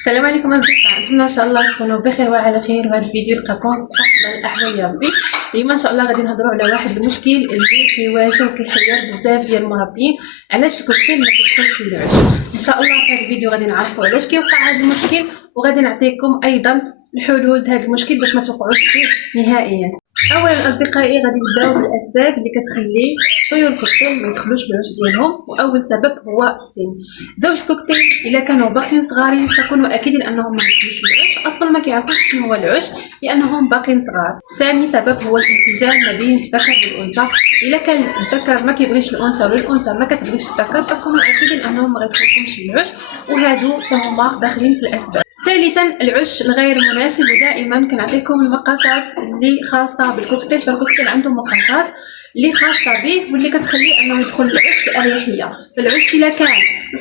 السلام عليكم اصدقاء، نتمنى ان شاء الله تكونوا بخير وعلى خير. وهذا الفيديو يلقاكم في افضل الاحوال يا ربي. اليوم ان شاء الله غادي نهضروا على واحد المشكل اللي كيواجه وكيحير بزاف ديال المربين، علاش الكوكتيل ما كيدخلش العش. ان شاء الله في هذا الفيديو غادي نعرفوا علاش كيوقع هذا المشكل، وغادي نعطيكم ايضا الحلول لهذا المشكل باش ما توقعوش فيه نهائيا. اولا اصدقائي غادي نبداو بالاسباب اللي كتخلي طيور الكوكتيل ما يدخلوش العش ديالهم. واول سبب هو السن. زوج الكوكتيل الا كانوا باقين صغارين فكونوا اكيدين انهم ما يدخلوش العش، اصلا ما كيعرفوش شنو هو العش لانهم باقين صغار. ثاني سبب هو الانسجام ما بين الذكر والانثى. الا كان الذكر ما كيبغيش الانثى ولا الانثى ما كتبغيش الذكر فكونوا اكيدين انهم ما غيدخلوش العش، وهادو هما داخلين في الاسباب. ثالثا العش الغير مناسب، ودائما كنعطيكم المقاسات اللي خاصه بالكوكتيل. فالكوكتيل عنده مقاسات اللي خاصه به واللي كتخليه انه يدخل العش باريحيه. فالعش الا كان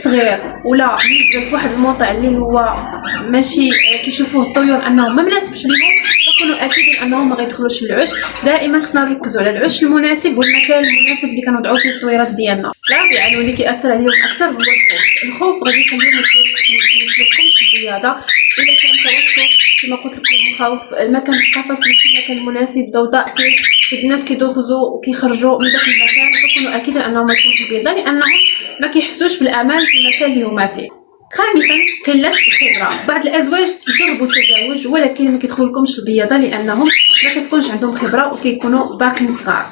صغير ولا نزل في واحد الموضع اللي هو ماشي كيشوفوه الطيور انه ما مناسبش ليهم فكونوا اكيدين انهم ما غيدخلوش العش. دائما خصنا نركزوا على العش المناسب والمكان المناسب اللي كنوضعوا فيه الطويرات ديالنا. رابعا واللي كيأثر عليهم اكثر هو الخوف غادي يخليهم يتركوا في الرياضه. الا كان توتر كما قلت لكم مخاوف، المكان القفص ماشي المكان المناسب، ضوضاء فيه الناس كيدوخزوا وكيخرجوا من داك المكان فكونوا اكيدا انهم ما يكونوش في البيضه لانهم ما كيحسوش بالامان في المكان اللي هما فيه. خامسا قله الخبره. بعض الازواج كيجربوا التزاوج ولكن ما كيدخلكمش البياضه لانهم ما كتكونش عندهم خبره وكيكونوا باقين صغار.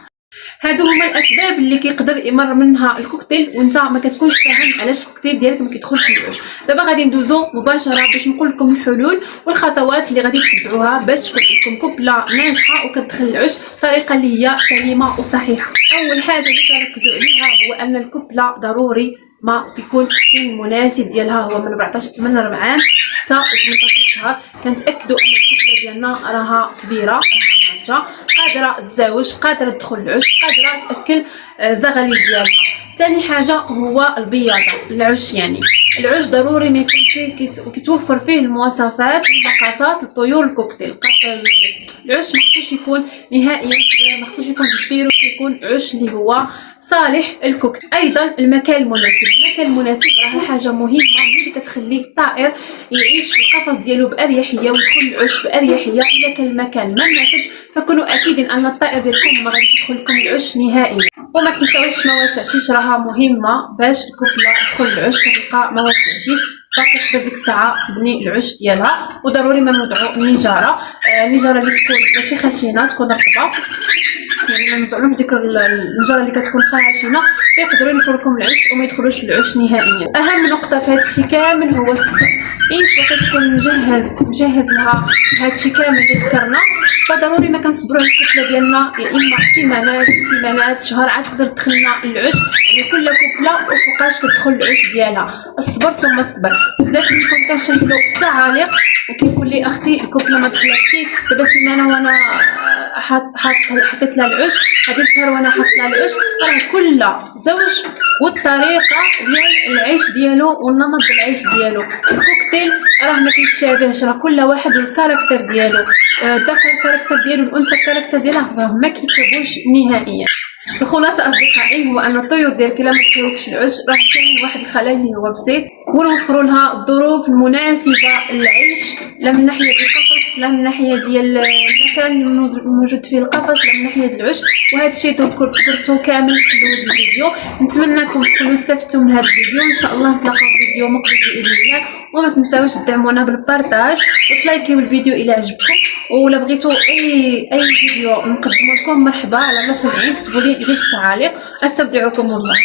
هادو هما الاسباب اللي كيقدر يمر منها الكوكتيل وانت ما كتكونش فاهم علاش الكوكتيل ديالك ما كيدخلش للعش. دابا غادي ندوزو مباشره باش نقول لكم الحلول والخطوات اللي غادي تتبعوها باش تكون عندكم كبله ناجحه وكتدخل العش بطريقه اللي هي سليمه وصحيحه. اول حاجه اللي كنركزوا عليها هو ان الكبله ضروري ما بيكون السن المناسب ديالها هو من 4 حتى 18 شهر. كنتاكدوا ان الكبله ديالنا راها كبيره، راها ناضجه، قادره تزاوج، قادره تدخل العش، قادره تاكل الزغاليل ديالها. ثاني حاجه هو البياضه العش. يعني العش ضروري ما يكون فيه كيتوفر فيه المواصفات والمقاسات لطيور الكوكتيل. العش ما خصوش يكون نهائيا صغير، ما خصوش يكون كبير، ويكون عش اللي هو صالح الكوكتيل. ايضا المكان المناسب. المكان المناسب راه حاجه مهمه اللي كتخلي الطائر يعيش في القفص ديالو باريحيه ويدخل العش باريحيه. الا كان المكان ما مناسب فكونوا اكيدين ان الطائر ديالكم ما غاديش يدخل لكم العش نهائيا. وما تنساوش مواد التعشيش راها مهمه باش الكوكله تدخل العش. كتلقى مواد التعشيش باقي ديك الساعه تبني العش ديالها. وضروري ما نوضعوا النجاره، النجاره اللي تكون ماشي خشنه تكون رطبه، يعني ما نوضعوش ديك النجاره اللي كتكون خشنه فيقدروا يدخلوا لكم العش وما يدخلوش العش نهائيا. اهم نقطه في هذا الشيء كامل هو الصبر. اين كتكون مجهز لها هذا الشيء كامل اللي ذكرنا فضروري ما كنصبروا على الكتله ديالنا، يا اما سيمانات شهر عاد تقدر تدخلنا العش. يعني كل كتله وفوقاش كتدخل العش ديالها. الصبر ثم الصبر. بزاف منكم كنشرحوا التعاليق وكيقول لي اختي الكتله ما دخلتش دابا سيمانه وانا حطيت لها العش، هذا الشهر وانا حطيت لها العش. راه كل زوج والطريقه ديال العيش ديالو والنمط ديال العيش ديالو. الكوكتيل راه ما كيتشابهش، راه كل واحد والكاركتر ديالو. الذكر الكاركتر ديالو، الانثى الكاركتر ديالها ما كيتشابهوش نهائيا. الخلاصه اصدقائي هو ان الطيور ديالك الا ما دخلوكش العش راه كاين واحد الخلل اللي هو بسيط، ونوفروا لها الظروف المناسبه للعيش، لا من ناحيه ديال القفص لا من ناحيه ديال المكان الموجود فيه القفص لا من ناحيه ديال العش. وهذا الشيء ذكرته كامل في اول الفيديو. نتمنىكم تكونوا استفدتوا من هذا الفيديو. ان شاء الله نتلاقاو في فيديو مقبل باذن الله. وما تنساوش تدعمونا بالبارطاج وتلايكيو الفيديو الى عجبكم. ولا بغيتوا اي فيديو نقدمه لكم مرحبا على مسمعين، كتبوا لي ديك التعاليق. استودعكم الله.